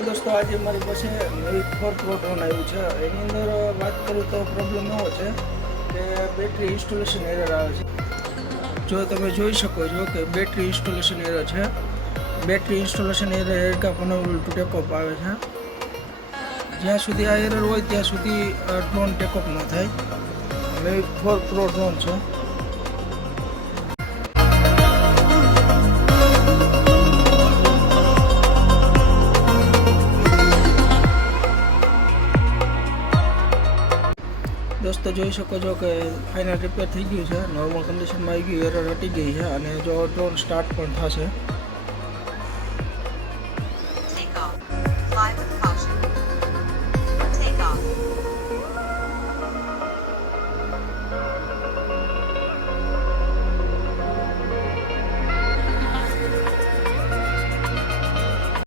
Hello દોસ્તો, આજે મારી પાસે નવી 4 Pro ડ્રોન આવ્યું છે. એની અંદર વાત કરું તો પ્રોબ્લેમ એવો છે કે બેટરી ઇન્સ્ટોલેશન એરર આવે છે. જો તમે જોઈ શકો છો કે બેટરી ઇન્સ્ટોલેશન એરર છે. Battery installation error એરકા પનોવલ two take-up આવે છે. જ્યાં સુધી આ એરર હોય ત્યાં સુધી ડ્રોન ટેકઅપ ન થાય. નવી 4 Pro ડ્રોન છે. દોસ્તો જોઈ શકો છો કે ફાઇનલ રિપેર થઈ ગયું છે, નોર્મલ કન્ડિશનમાં આવી ગયું, એરર હટી ગઈ છે અને જો ડ્રોન સ્ટાર્ટ પણ થશે. Take off. Fly with caution. Take off.